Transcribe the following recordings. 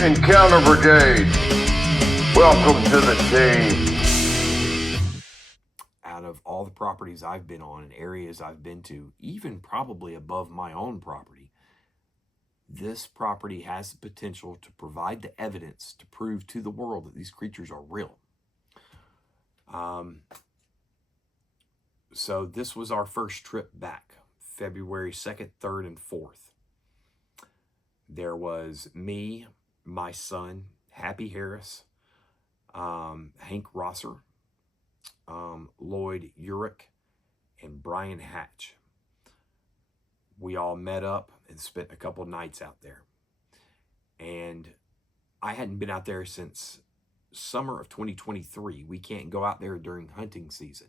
Encounter Brigade, welcome to the team. Out of all the properties I've been on and areas I've been to, even probably above my own property, this property has the potential to provide the evidence to prove to the world that these creatures are real. So this was our first trip back, February 2nd, 3rd, and 4th. There was me, my son, Happy Harris, Hank Rosser, Lloyd Urich, and Brian Hatch. We all met up and spent a couple nights out there. And I hadn't been out there since summer of 2023. We can't go out there during hunting season.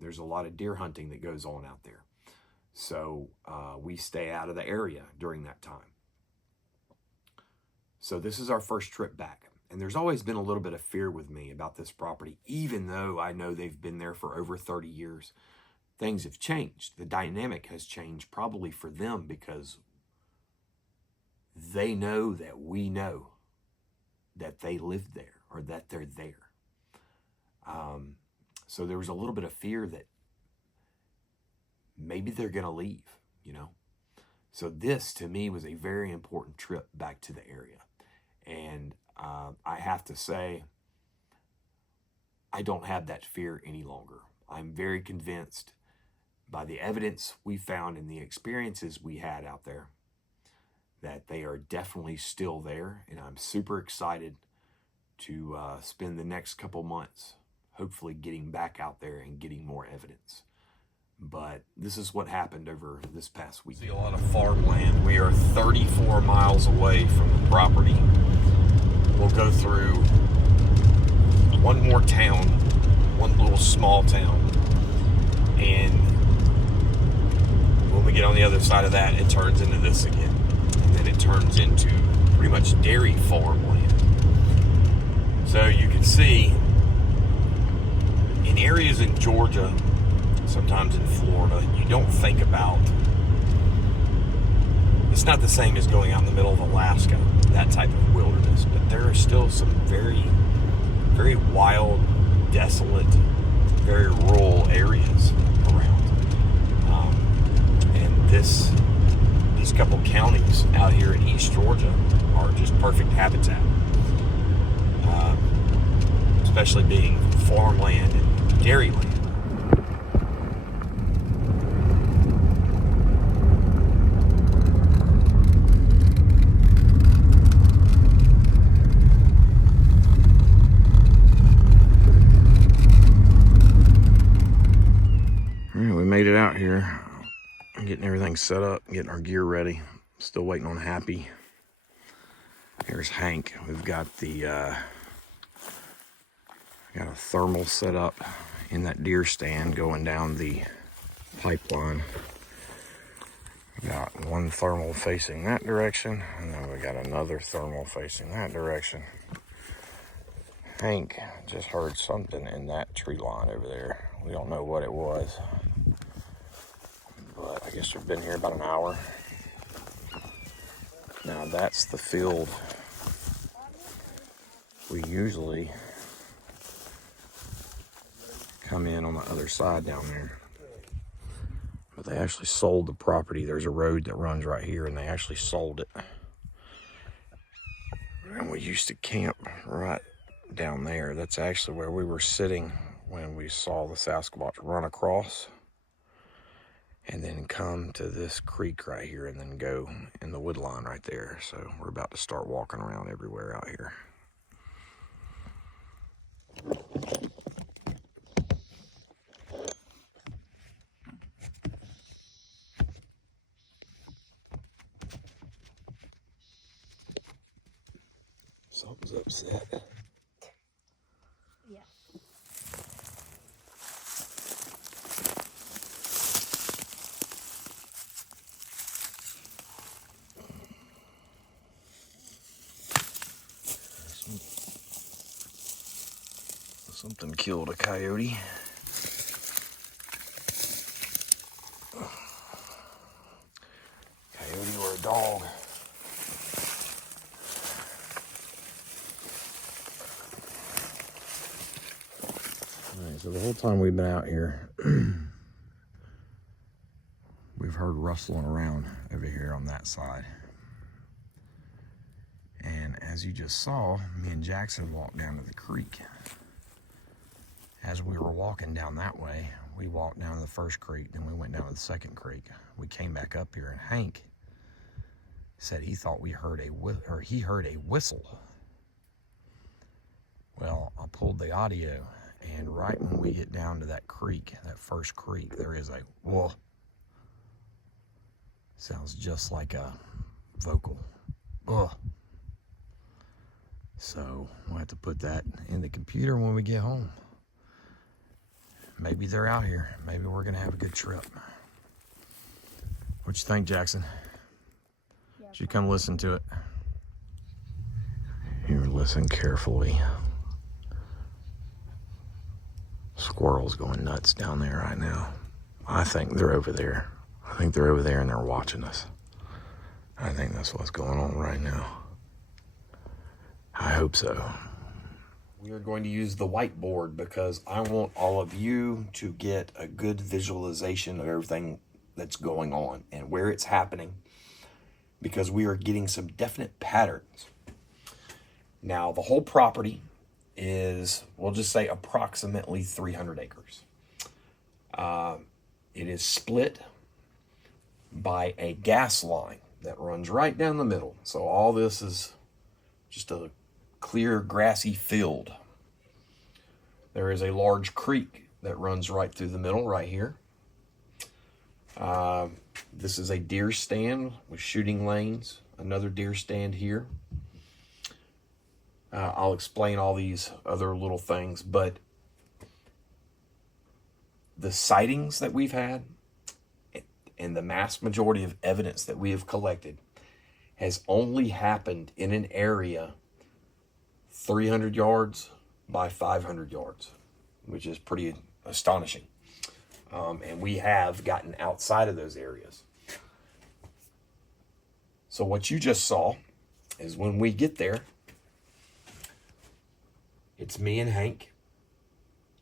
There's a lot of deer hunting that goes on out there. So we stay out of the area during that time. So this is our first trip back. And there's always been a little bit of fear with me about this property, even though I know they've been there for over 30 years. Things have changed. The dynamic has changed probably for them because they know that we know that they live there or that they're there. So there was a little bit of fear that maybe they're going to leave, you know. So this, to me, was a very important trip back to the area. And I have to say, I don't have that fear any longer. I'm very convinced by the evidence we found and the experiences we had out there that they are definitely still there. And I'm super excited to spend the next couple months hopefully getting back out there and getting more evidence. But this is what happened over this past week. See a lot of farmland. We are 34 miles away from the property. We'll go through one more town, one little small town. And when we get on the other side of that, it turns into this again. And then it turns into pretty much dairy farmland. So you can see in areas in Georgia, sometimes in Florida, you don't think about, it's not the same as going out in the middle of Alaska, that type of wilderness, but there are still some very, very wild, desolate, very rural areas around. And these couple counties out here in East Georgia are just perfect habitat, especially being farmland and dairyland. Made it out here, getting everything set up, getting our gear ready. Still waiting on Happy. Here's Hank. We've got got a thermal set up in that deer stand going down the pipeline. We got one thermal facing that direction, and then we got another thermal facing that direction. Hank just heard something in that tree line over there. We don't know what it was, but I guess we've been here about an hour. Now that's the field we usually come in on the other side down there. But they actually sold the property. There's a road that runs right here, and they actually sold it. And we used to camp right down there. That's actually where we were sitting when we saw the Sasquatch run across and then come to this creek right here and then go in the wood line right there. So we're about to start walking around everywhere out here. Something's upset. Yeah. Something killed a coyote. Coyote or a dog. the whole time we've been out here, we've heard rustling around over here on that side. And as you just saw, me and Jackson walked down to the creek. As we were walking down that way, we walked down to the first creek, then we went down to the second creek. We came back up here, and Hank said he thought he heard a whistle. Well, I pulled the audio, and right when we get down to that creek, that first creek, there is a whoa. Sounds just like a vocal. Ugh. So we'll have to put that in the computer when we get home. Maybe they're out here. Maybe we're gonna have a good trip. What you think, Jackson? Yeah. Should you come listen to it? Here, listen carefully. Squirrels going nuts down there right now. I think they're over there. I think they're over there and they're watching us. I think that's what's going on right now. I hope so. We are going to use the whiteboard because I want all of you to get a good visualization of everything that's going on and where it's happening, because we are getting some definite patterns. Now, the whole property is, we'll just say, approximately 300 acres. It is split by a gas line that runs right down the middle. So all this is just a clear grassy field. There is a large creek that runs right through the middle right here. This is a deer stand with shooting lanes, another deer stand here. I'll explain all these other little things, but the sightings that we've had and the mass majority of evidence that we have collected has only happened in an area 300 yards by 500 yards, which is pretty astonishing. And we have gotten outside of those areas. So what you just saw is when we get there, it's me and Hank.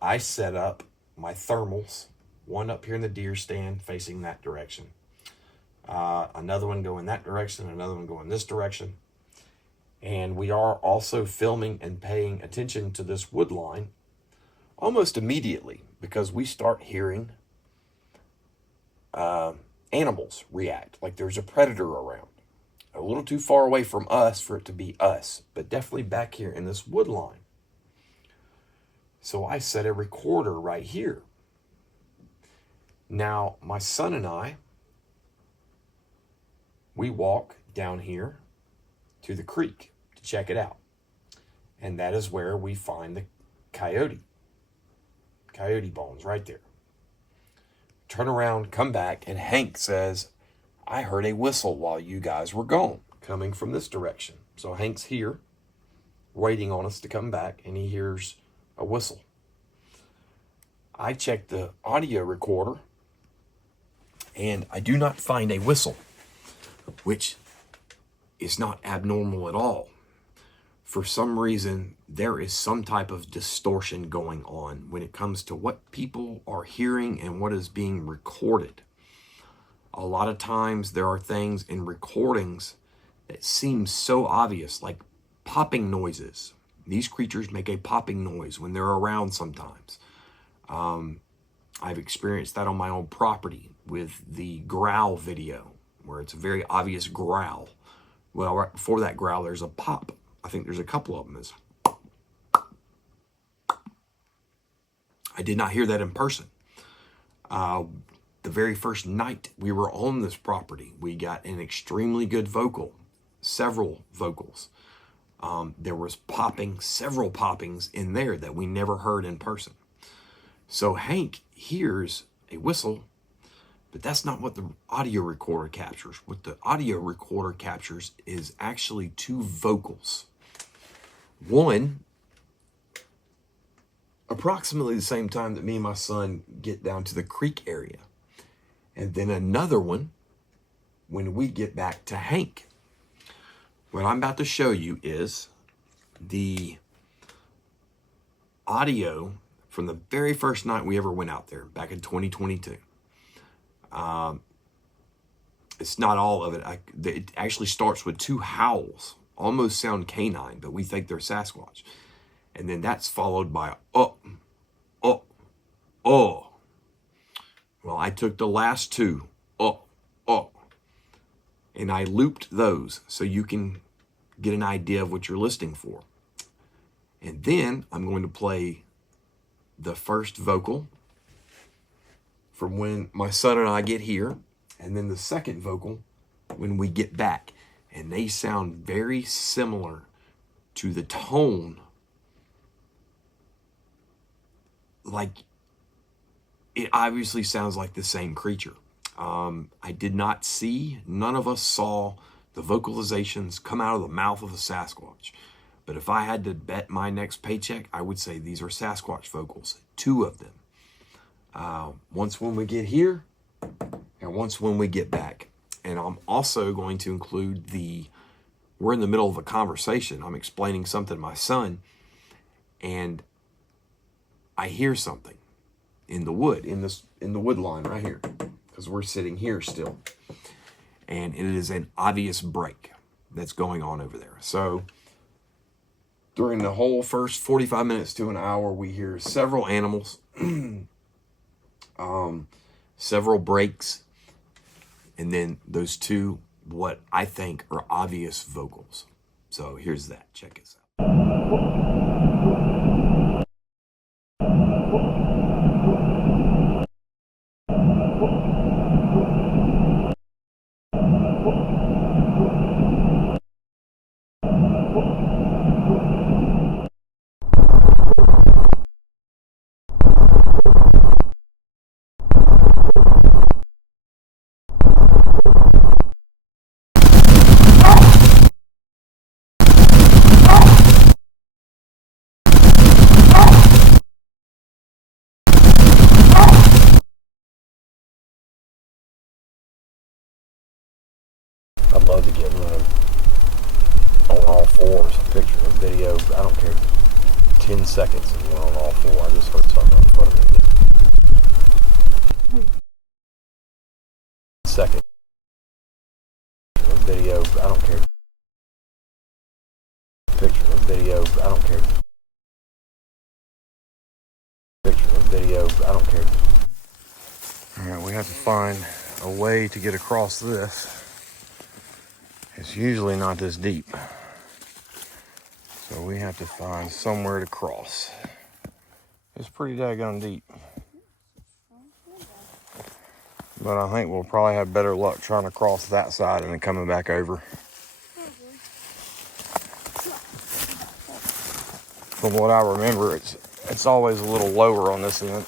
I set up my thermals, one up here in the deer stand facing that direction. Another one going that direction, another one going this direction. And we are also filming and paying attention to this wood line almost immediately, because we start hearing animals react, like there's a predator around. A little too far away from us for it to be us, but definitely back here in this wood line. So I set a recorder right here. Now, my son and I, we walk down here to the creek to check it out. And that is where we find the coyote bones right there. Turn around, come back, and Hank says, I heard a whistle while you guys were gone, coming from this direction. So Hank's here, waiting on us to come back, and he hears a whistle. I check the audio recorder, and I do not find a whistle, which is not abnormal at all. For some reason, there is some type of distortion going on when it comes to what people are hearing and what is being recorded. A lot of times there are things in recordings that seem so obvious, like popping noises. These creatures make a popping noise when they're around sometimes. I've experienced that on my own property with the growl video, where it's a very obvious growl. Well, right before that growl, there's a pop. I think there's a couple of them. I did not hear that in person. The very first night we were on this property, we got an extremely good vocal, several vocals. There was several poppings in there that we never heard in person. So Hank hears a whistle, but that's not what the audio recorder captures. What the audio recorder captures is actually two vocals. One, approximately the same time that me and my son get down to the creek area. And then another one when we get back to Hank. What I'm about to show you is the audio from the very first night we ever went out there back in 2022. It's not all of it. It actually starts with 2 howls, almost sound canine, but we think they're Sasquatch. And then that's followed by oh. Well, I took the last 2, and I looped those so you can get an idea of what you're listening for. And then I'm going to play the first vocal from when my son and I get here, and then the second vocal when we get back. And they sound very similar to the tone. Like, it obviously sounds like the same creature. I did not see, none of us saw the vocalizations come out of the mouth of a Sasquatch. But if I had to bet my next paycheck, I would say these are Sasquatch vocals, 2 of them. Once when we get here, and once when we get back. And I'm also going to include we're in the middle of a conversation. I'm explaining something to my son, and I hear something in the wood, in the wood line right here, because we're sitting here still. And it is an obvious break that's going on over there. So during the whole first 45 minutes to an hour, we hear several animals, several breaks, and then those 2, what I think are obvious vocals. So here's that. Check this out. I'd love to get one on all 4s, a picture, a video, I don't care, 10 seconds and one on all 4. I just heard something in front of me. Second, a video, I don't care. Picture, a video, I don't care. Picture, a video, I don't care. Alright, we have to find a way to get across this. It's usually not this deep. So we have to find somewhere to cross. It's pretty daggone deep. But I think we'll probably have better luck trying to cross that side and then coming back over. From what I remember, it's always a little lower on this end.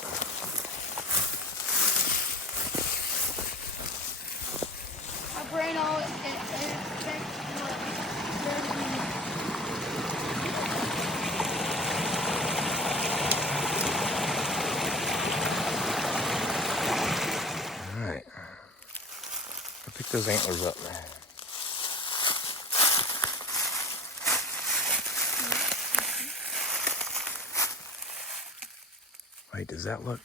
Pick those antlers up. Wait, does that look?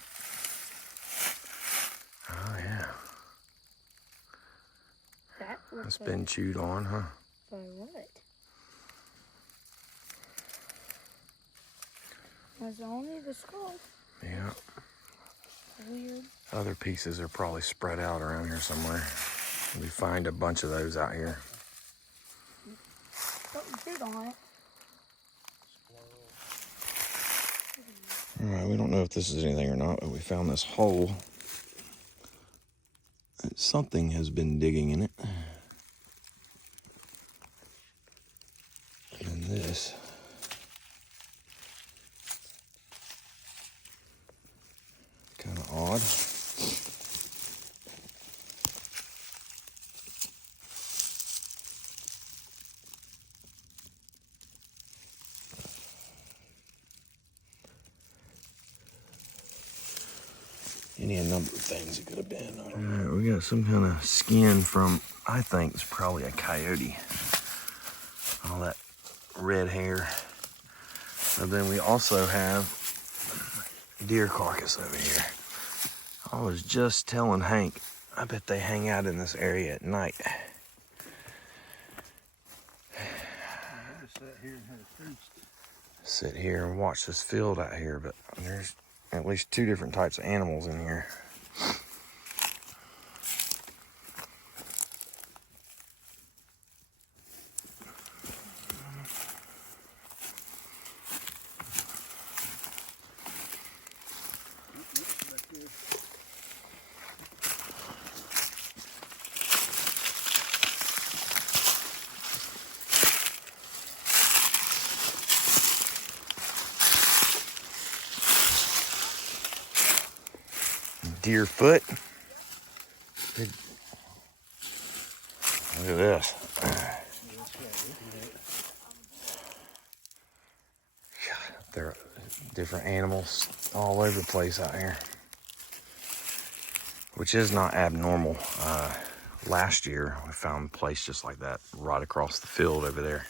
Oh yeah. That's been chewed on, huh? By what? That's only the skull. Yeah. Weird. Other pieces are probably spread out around here somewhere. We find a bunch of those out here. Something big on it. Alright, we don't know if this is anything or not, but we found this hole. Something has been digging in it. And this. Kind of odd. A number of things it could have been. All right, we got some kind of skin from, I think it's probably a coyote. All that red hair. And then we also have deer carcass over here. I was just telling Hank, I bet they hang out in this area at night. Sit here and watch this field out here, but there's at least 2 different types of animals in here. Deer foot. Look at this. There are different animals all over the place out here, which is not abnormal. Last year, we found a place just like that right across the field over there.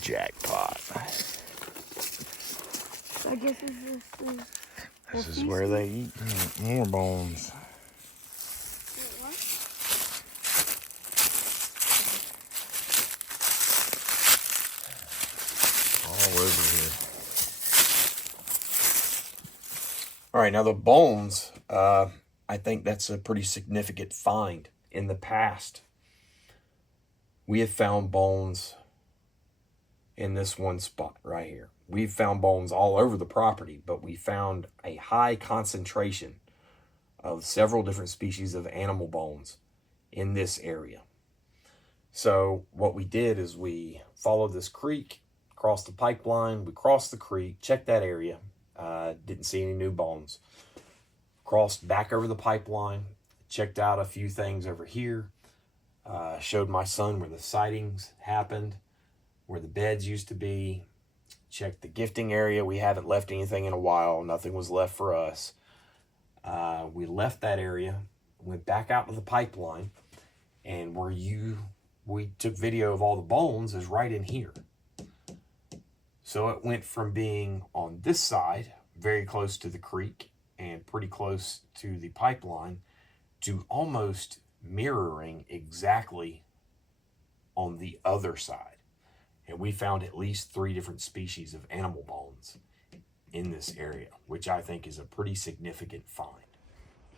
Jackpot. I guess This is where they eat more bones. All over here. All right, now the bones, I think that's a pretty significant find. In the past, we have found bones in this one spot right here. We've found bones all over the property, but we found a high concentration of several different species of animal bones in this area. So what we did is we followed this creek, crossed the pipeline, we crossed the creek, checked that area, didn't see any new bones. Crossed back over the pipeline, checked out a few things over here, showed my son where the sightings happened, where the beds used to be, checked the gifting area. We haven't left anything in a while. Nothing was left for us. We left that area, went back out to the pipeline, and we took video of all the bones is right in here. So it went from being on this side, very close to the creek and pretty close to the pipeline, to almost mirroring exactly on the other side. And we found at least 3 different species of animal bones in this area, which I think is a pretty significant find.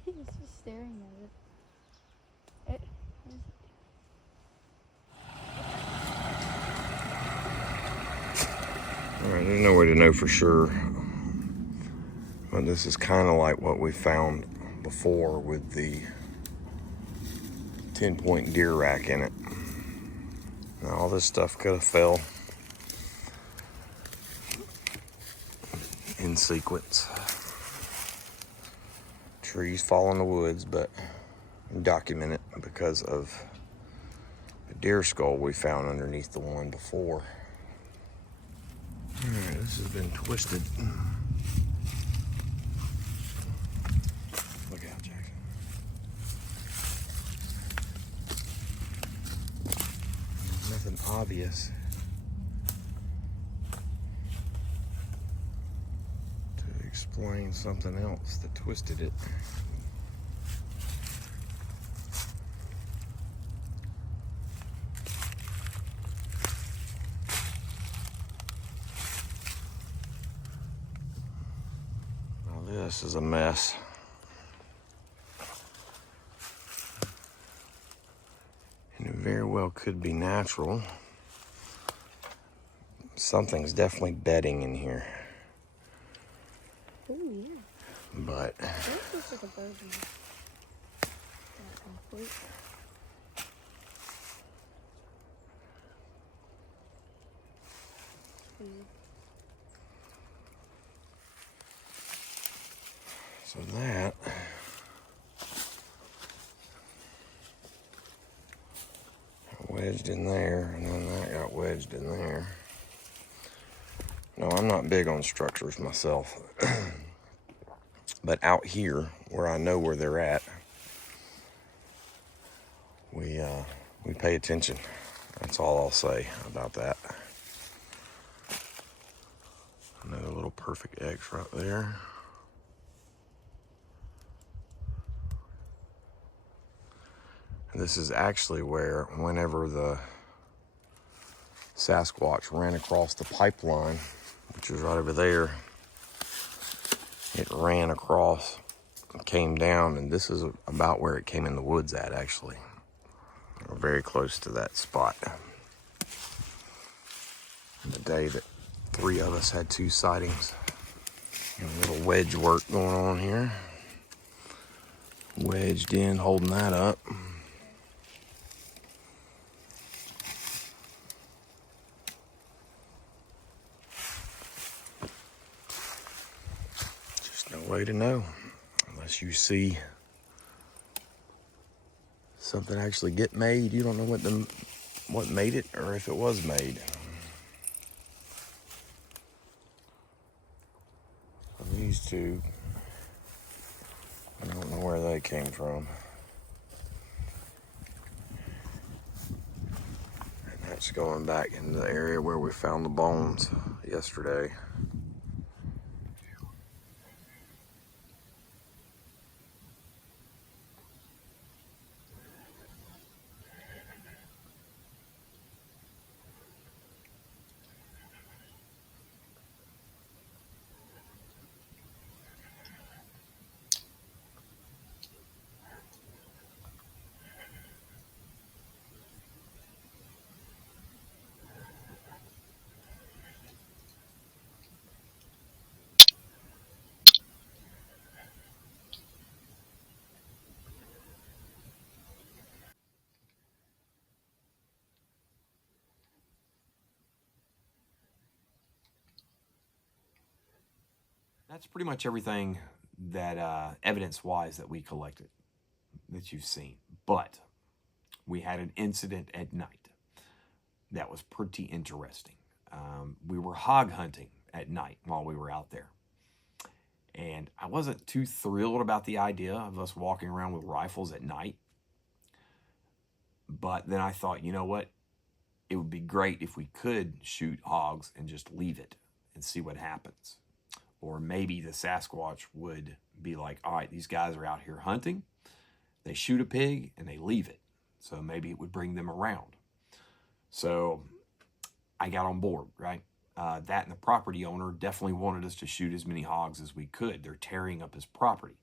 He's just staring at it. All right, there's no way to know for sure, but this is kind of like what we found before with the 10-point deer rack in it. Now, all this stuff could have fell in sequence. Trees fall in the woods, but document it because of the deer skull we found underneath the one before. All right, this has been twisted. Look out, Jackson. Nothing obvious to explain something else that twisted it. This is a mess. And it very well could be natural. Something's definitely bedding in here. Oh, yeah. But This looks like a bird nest. Not complete. so that got wedged in there, and then that got wedged in there. No, So I'm not big on structures myself. But out here, where I know where they're at, we pay attention. That's all I'll say about that. Another little perfect X right there. And this is actually where, whenever the Sasquatch ran across the pipeline, which is right over there, it ran across, came down, and this is about where it came in the woods at, actually. We're very close to that spot. The day that 3 of us had 2 sightings. And a little wedge work going on here. Wedged in, holding that up. Just no way to know unless you see something actually get made. You don't know what made it or if it was made. These 2, I don't know where they came from. And that's going back into the area where we found the bones yesterday. That's pretty much everything that evidence-wise that we collected, that you've seen. But we had an incident at night that was pretty interesting. We were hog hunting at night while we were out there. And I wasn't too thrilled about the idea of us walking around with rifles at night. But then I thought, you know what? It would be great if we could shoot hogs and just leave it and see what happens. Or maybe the Sasquatch would be like, all right, these guys are out here hunting. They shoot a pig and they leave it. So maybe it would bring them around. So I got on board, right? That and the property owner definitely wanted us to shoot as many hogs as we could. They're tearing up his property.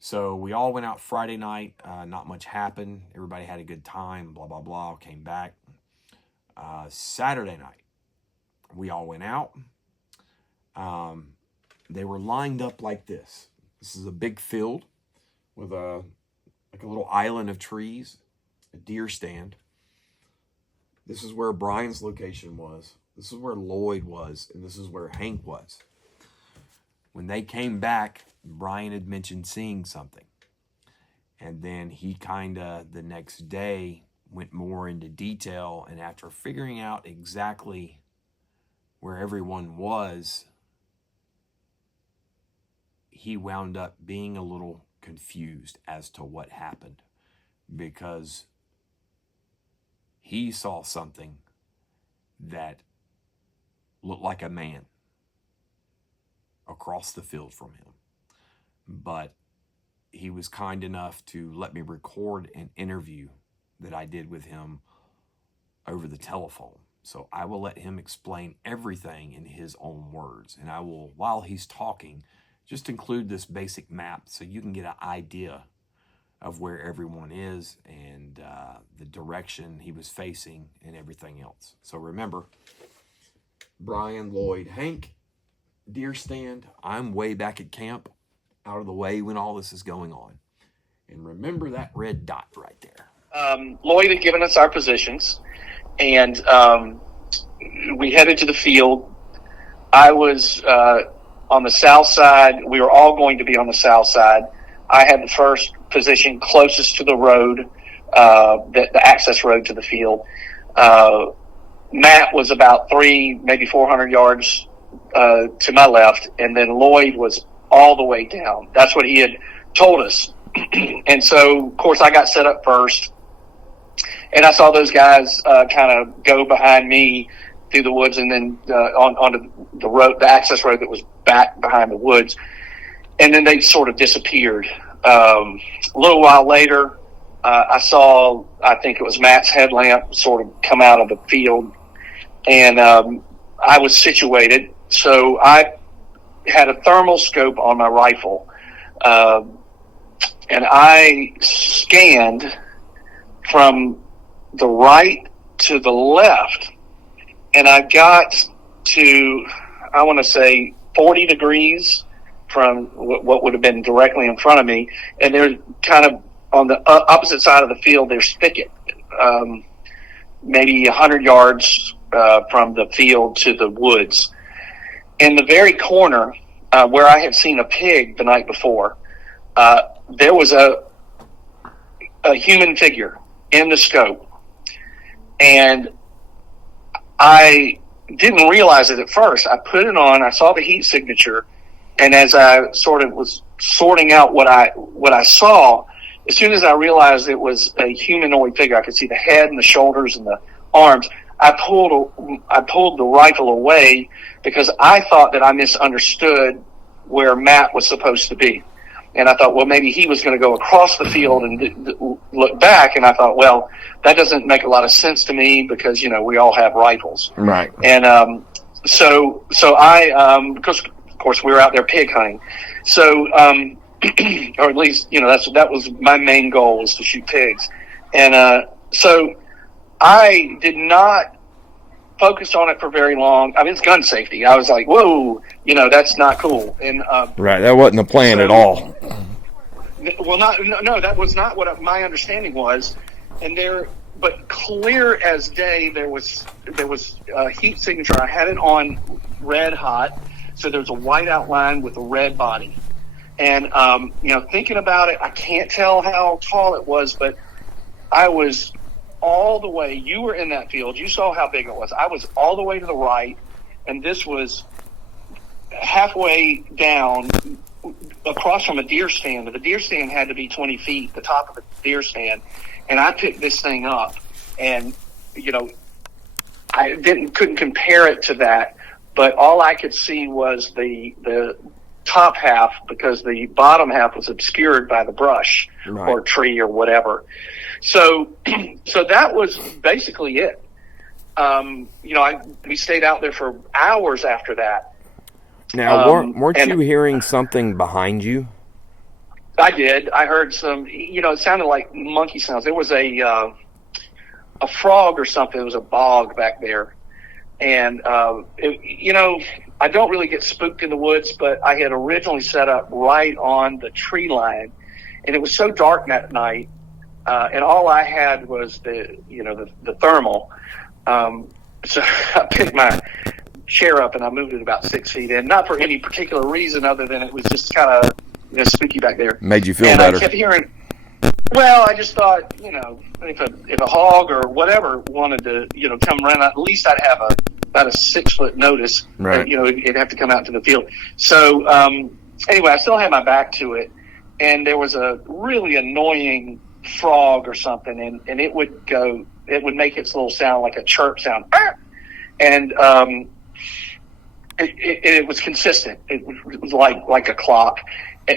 So we all went out Friday night. Not much happened. Everybody had a good time, blah, blah, blah. Came back. Saturday night, we all went out. They were lined up like this. This is a big field with a little island of trees, a deer stand. This is where Brian's location was. This is where Lloyd was, and this is where Hank was. When they came back, Brian had mentioned seeing something. And then he the next day, went more into detail, and after figuring out exactly where everyone was, he wound up being a little confused as to what happened, because he saw something that looked like a man across the field from him. But he was kind enough to let me record an interview that I did with him over the telephone. So I will let him explain everything in his own words. And I will, while he's talking, just include this basic map so you can get an idea of where everyone is and the direction he was facing and everything else. So remember, Brian, Lloyd, Hank, deer stand. I'm way back at camp, out of the way when all this is going on. And remember that red dot right there. Lloyd had given us our positions, and we headed to the field. I was on the south side. We were all going to be on the south side. I had the first position closest to the road, the access road to the field. Matt was about 300, maybe 400 yards to my left, and then Lloyd was all the way down. That's what he had told us. And so, of course, I got set up first, and I saw those guys kind of go behind me through the woods, and then onto the road, the access road that was back behind the woods, and then they sort of disappeared. A little while later, I saw, I think it was Matt's headlamp sort of come out of the field, and I was situated, so I had a thermal scope on my rifle, and I scanned from the right to the left, and I got to, I want to say, 40 degrees from what would have been directly in front of me, and there's kind of on the opposite side of the field, there's thicket, maybe 100 yards from the field to the woods. In the very corner where I had seen a pig the night before, there was a human figure in the scope, and I didn't realize it at first. I put it on, I saw the heat signature, and as I sort of was sorting out what I saw, as soon as I realized it was a humanoid figure, I could see the head and the shoulders and the arms. I pulled the rifle away because I thought that I misunderstood where Matt was supposed to be. And I thought, well, maybe he was going to go across the field and look back. And I thought, well, that doesn't make a lot of sense to me because, you know, we all have rifles. Right. And so I, because, of course, we were out there pig hunting. So, or at least, you know, that was my main goal, was to shoot pigs. And so I did not focus on it for very long. I mean, it's gun safety. I was like, whoa, you know, that's not cool. And right, that wasn't the plan at all. Well, no, that was not what my understanding was. And but clear as day, there was a heat signature. I had it on red hot, so there was a white outline with a red body. And you know, thinking about it, I can't tell how tall it was, but I was all the way. You were in that field. You saw how big it was. I was all the way to the right, and this was halfway down across from a deer stand. The deer stand had to be 20 feet, the top of the deer stand. And I picked this thing up, and, you know, I couldn't compare it to that, but all I could see was the top half, because the bottom half was obscured by the brush or tree or whatever. So that was basically it. You know, we stayed out there for hours after that. Now, weren't you hearing something behind you? I did. I heard some, you know, it sounded like monkey sounds. There was a frog or something. It was a bog back there. And, you know, I don't really get spooked in the woods, but I had originally set up right on the tree line. And it was so dark that night. And all I had was the thermal. So I picked my chair up and I moved it about 6 feet in, not for any particular reason other than it was just kind of, you know, spooky back there. Made you feel and better. I kept hearing, well, I just thought, you know, if a hog or whatever wanted to, you know, come around, at least I'd have about a 6 foot notice. Right. You know, it'd have to come out to the field. So anyway, I still had my back to it, and there was a really annoying frog or something, and it would make its little sound like a chirp sound, and it was consistent. It was like a clock,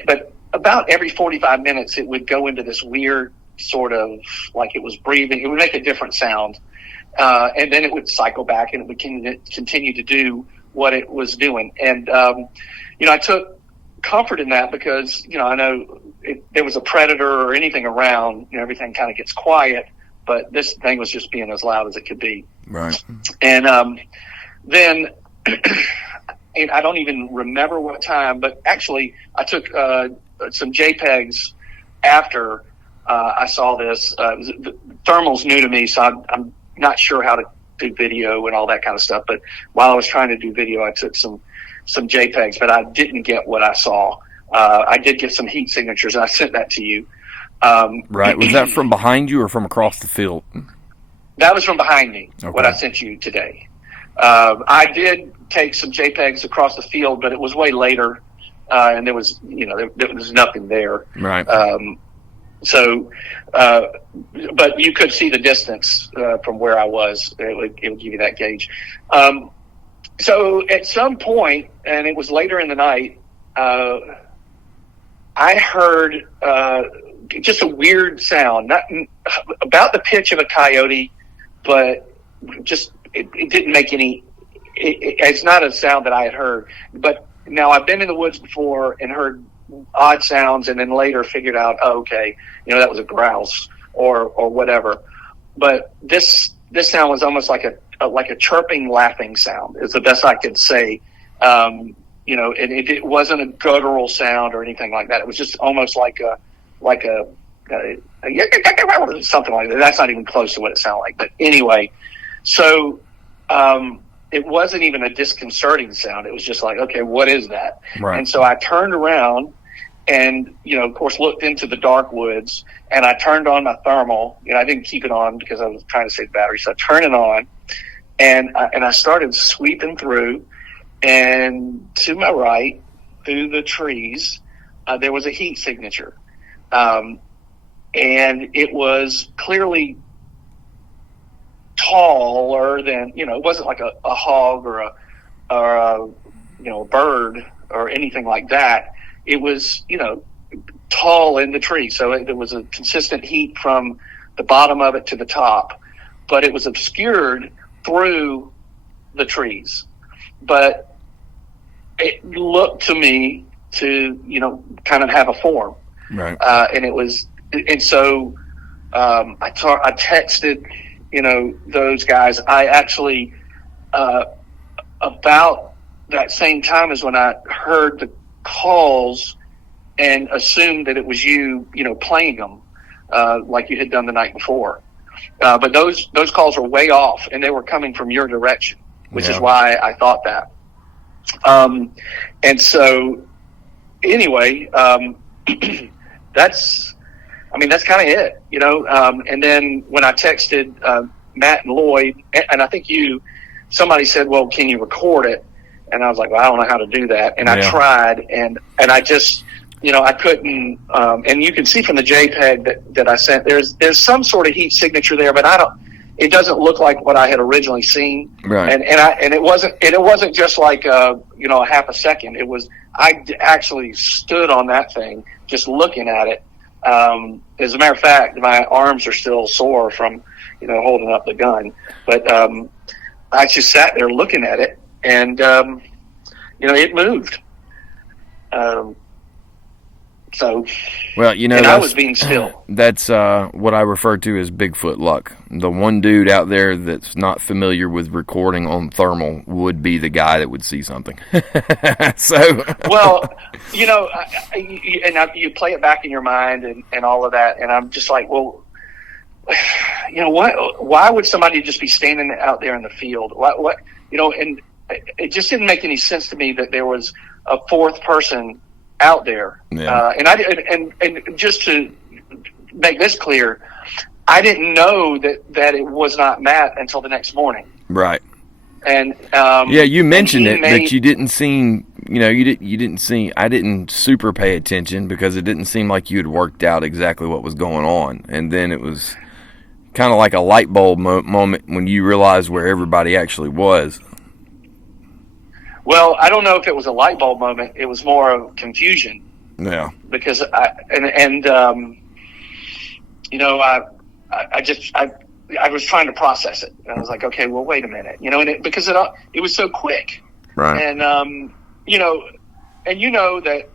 but about every 45 minutes it would go into this weird sort of, like it was breathing. It would make a different sound, and then it would cycle back and it would continue to do what it was doing. And you know, I took comfort in that because, you know, I know if there was a predator or anything around, you know, everything kind of gets quiet, but this thing was just being as loud as it could be. Right. And then and I don't even remember what time, but actually I took some JPEGs after I saw this. The thermal's new to me, so I'm not sure how to do video and all that kind of stuff. But while I was trying to do video, I took some JPEGs, but I didn't get what I saw. I did get some heat signatures, and I sent that to you. Right. Was that from behind you or from across the field? That was from behind me, okay. What I sent you today. I did take some JPEGs across the field, but it was way later, and there was, there was nothing there. Right. But you could see the distance from where I was. It would give you that gauge. So at some point, and it was later in the night, I heard just a weird sound, not about the pitch of a coyote, but just it didn't make any. It's not a sound that I had heard. But now I've been in the woods before and heard odd sounds, and then later figured out, oh, okay, that was a grouse or whatever. But this sound was almost like a chirping, laughing sound. Is the best I could say. And it wasn't a guttural sound or anything like that. It was just almost like a something like that. That's not even close to what it sounded like. But anyway, so it wasn't even a disconcerting sound. It was just like, okay, what is that? Right. And so I turned around and, of course, looked into the dark woods, and I turned on my thermal. I didn't keep it on because I was trying to save battery. So I turned it on, and I started sweeping through. And to my right, through the trees, there was a heat signature. And it was clearly taller than, it wasn't like a hog or a bird or anything like that. It was, tall in the tree. So there was a consistent heat from the bottom of it to the top, but it was obscured through the trees. But it looked to me to, kind of have a form. Right. And so I texted, those guys. I actually, about that same time is when I heard the calls and assumed that it was you, playing them, like you had done the night before. But those calls were way off, and they were coming from your direction, which is why I thought that. And so anyway, that's kind of it, and then when I texted, Matt and Lloyd, and I think somebody said, well, can you record it? And I was like, well, I don't know how to do that. And I tried, and I just, I couldn't, and you can see from the JPEG that I sent, there's some sort of heat signature there, but it doesn't look like what I had originally seen. Right. And it wasn't just like, a half a second. I actually stood on that thing just looking at it. As a matter of fact, my arms are still sore from, holding up the gun, but, I just sat there looking at it, and, it moved. So, well, and I was being still. That's what I refer to as Bigfoot luck. The one dude out there that's not familiar with recording on thermal would be the guy that would see something. So, well, you play it back in your mind and all of that, and I'm just like, well, why would somebody just be standing out there in the field? What, and it just didn't make any sense to me that there was a fourth person out there. Yeah. And just to make this clear, I didn't know that it was not Matt until the next morning. Right. And you mentioned it, but you didn't seem, you didn't see. I didn't super pay attention because it didn't seem like you had worked out exactly what was going on, and then it was kind of like a light bulb moment when you realized where everybody actually was. Well, I don't know if it was a light bulb moment. It was more of confusion. Yeah. Because I was trying to process it. And I was like, okay, well, wait a minute, because it was so quick. Right. And that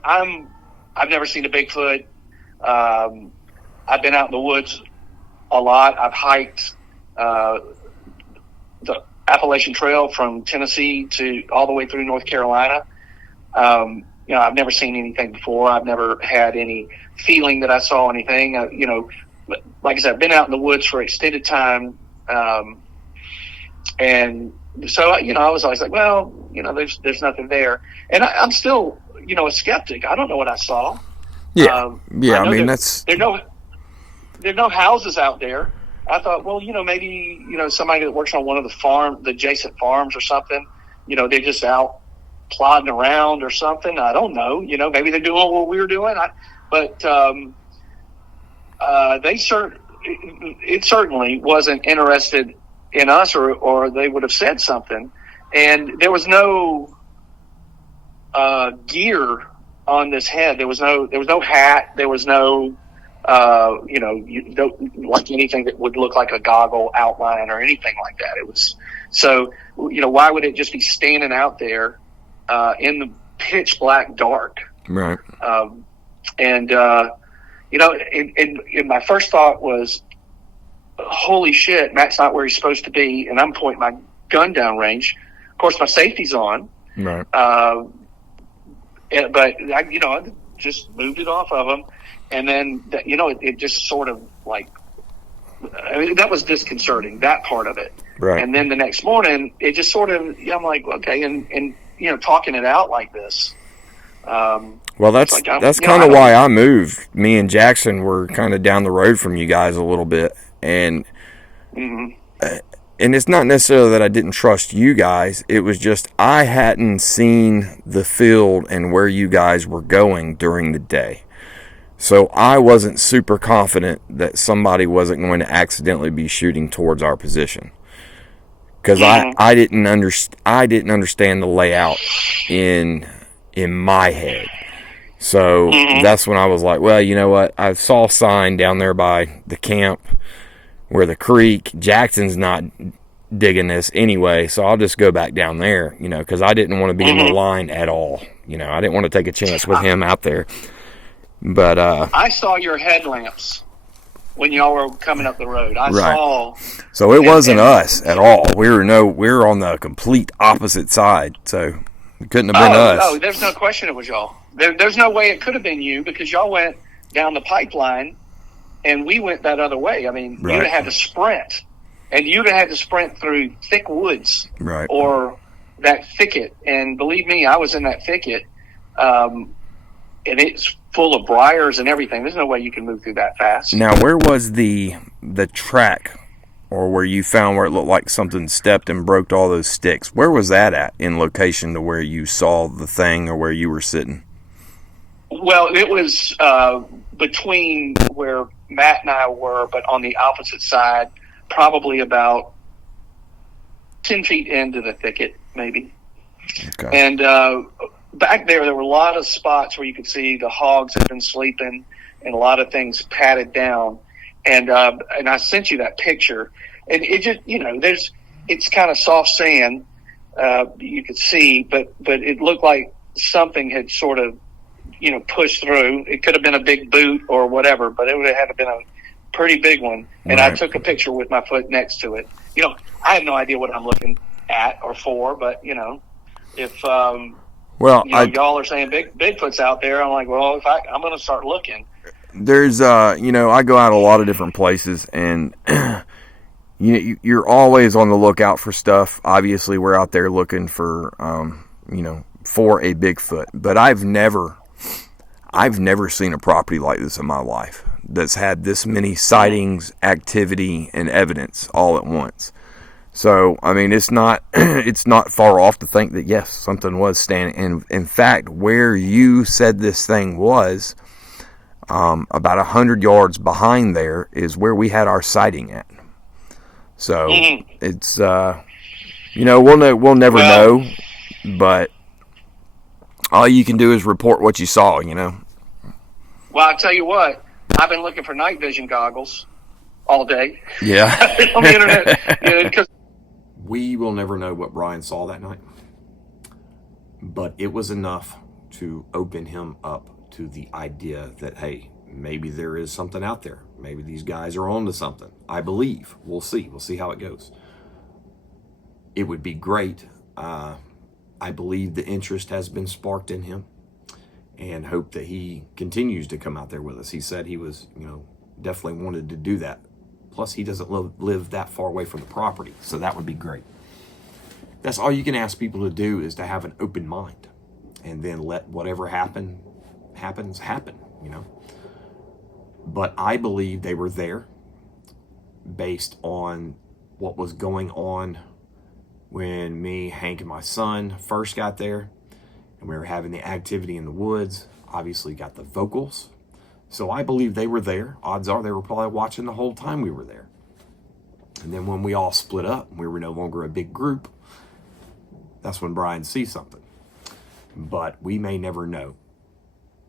I've never seen a Bigfoot. I've been out in the woods a lot. I've hiked the Appalachian Trail from Tennessee to all the way through North Carolina. I've never seen anything before. I've never had any feeling that I saw anything. Like I said, I've been out in the woods for extended time. And so, I was always like, well, there's nothing there. And I'm still, a skeptic. I don't know what I saw. Yeah. There's no houses out there. I thought, well, maybe, somebody that works on one of the adjacent farms or something, they're just out plodding around or something. I don't know, maybe they're doing what we were doing. But it certainly wasn't interested in us, or they would have said something. And there was no gear on this head. There was no hat. There was no, like anything that would look like a goggle outline or anything like that. It was so, why would it just be standing out there in the pitch black dark? Right. And my first thought was, holy shit, Matt's not where he's supposed to be, and I'm pointing my gun down range. Of course, my safety's on. Right. But I just moved it off of him, and then it just sort of like, that was disconcerting, that part of it. Right. And then the next morning, it just sort of, I'm like, okay, and talking it out like this. Well, that's like, kind of why I moved. Me and Jackson were kind of down the road from you guys a little bit, and and it's not necessarily that I didn't trust you guys. It was just I hadn't seen the field and where you guys were going during the day. So I wasn't super confident that somebody wasn't going to accidentally be shooting towards our position. Because I didn't understand the layout in my head. So that's when I was like, well, you know what? I saw a sign down there by the camp where the creek. Jackson's not digging this anyway, so I'll just go back down there, because I didn't want to be in the line at all. I didn't want to take a chance with him out there. But I saw your headlamps when y'all were coming up the road. I saw. So it wasn't us at all. We were on the complete opposite side, so it couldn't have been us. Oh, there's no question it was y'all. There's no way it could have been you, because y'all went down the pipeline and we went that other way. I mean, you'd have had to sprint, and you'd have had to sprint through thick woods, right, or that thicket. And believe me, I was in that thicket, and it's full of briars and everything. There's no way you can move through that fast. Now, where was the track, or where you found where it looked like something stepped and broke all those sticks? Where was that at in location to where you saw the thing or where you were sitting? Well, it was between where Matt and I were, but on the opposite side, probably about 10 feet into the thicket, maybe. Okay. And back there were a lot of spots where you could see the hogs had been sleeping and a lot of things patted down. And I sent you that picture. And it just, it's kind of soft sand, you could see, but it looked like something had sort of, pushed through. It could have been a big boot or whatever, but it would have had to been a pretty big one. And right. I took a picture with my foot next to it. I have no idea what I'm looking at or for, but if y'all are saying Bigfoot's out there, I'm like, well, I'm going to start looking. There's I go out a lot of different places, and you're always on the lookout for stuff. Obviously, we're out there looking for for a Bigfoot, but I've never seen a property like this in my life that's had this many sightings, activity, and evidence all at once. So, I mean, it's not far off to think that, yes, something was standing. And in fact, where you said this thing was, about 100 yards behind there is where we had our sighting at. So, it's, we'll never know, but all you can do is report what you saw, Well, I'll tell you what, I've been looking for night vision goggles all day. Yeah. On the internet. 'Cause we will never know what Brian saw that night, but it was enough to open him up to the idea that, hey, maybe there is something out there. Maybe these guys are on to something. I believe. We'll see. We'll see how it goes. It would be great. I believe the interest has been sparked in him, and hope that he continues to come out there with us. He said he was, definitely wanted to do that. Plus, he doesn't live that far away from the property, so that would be great. That's all you can ask people to do, is to have an open mind, and then let whatever happen. But I believe they were there. based on what was going on when me, Hank, and my son first got there, and we were having the activity in the woods. Obviously got the vocals. So I believe they were there. Odds are they were probably watching the whole time we were there. And then when we all split up, we were no longer a big group, that's when Brian sees something. But we may never know.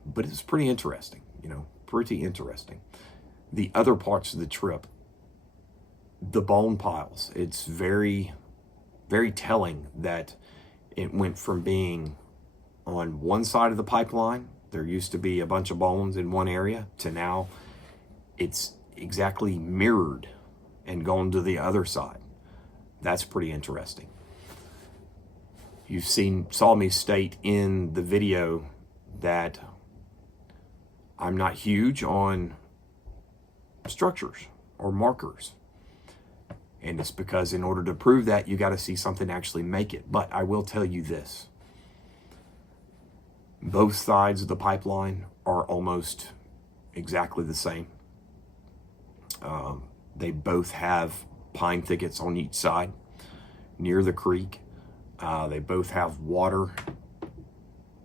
But it's pretty interesting, you know, pretty interesting. The other parts of the trip, the bone piles, it's very, very telling that it went from being on one side of the pipeline, there used to be a bunch of bones in one area, to now it's exactly mirrored and gone to the other side. That's pretty interesting. You saw me state in the video that I'm not huge on structures or markers. And it's because in order to prove that, you got to see something actually make it. But I will tell you this. Both sides of the pipeline are almost exactly the same. They both have pine thickets on each side near the creek. They both have water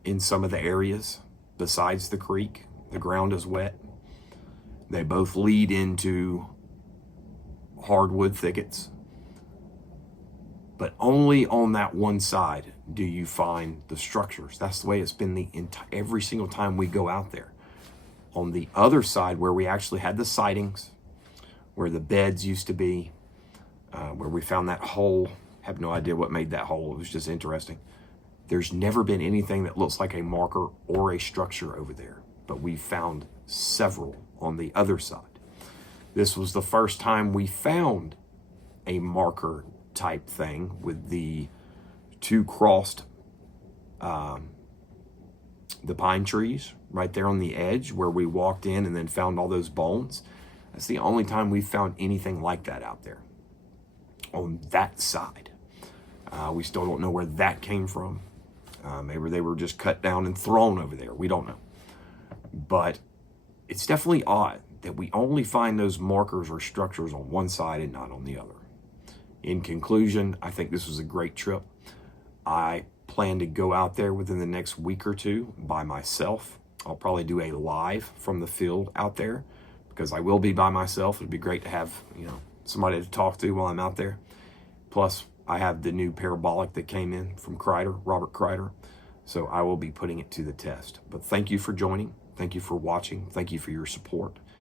in some of the areas besides the creek. The ground is wet. They both lead into hardwood thickets. But only on that one side do you find the structures. That's the way it's been every single time we go out there. On the other side, where we actually had the sightings, where the beds used to be, where we found that hole, have no idea what made that hole. It was just interesting. There's never been anything that looks like a marker or a structure over there, but we found several on the other side. This was the first time we found a marker type thing with the two crossed the pine trees right there on the edge where we walked in and then found all those bones. That's the only time we've found anything like that out there on that side. We still don't know where that came from. Maybe they were just cut down and thrown over there. We don't know. But it's definitely odd that we only find those markers or structures on one side and not on the other. In conclusion, I think this was a great trip. I plan to go out there within the next week or two by myself. I'll probably do a live from the field out there because I will be by myself. It'd be great to have, you know, somebody to talk to while I'm out there. Plus, I have the new parabolic that came in from Kreider, Robert Kreider. So I will be putting it to the test. But thank you for joining. Thank you for watching. Thank you for your support.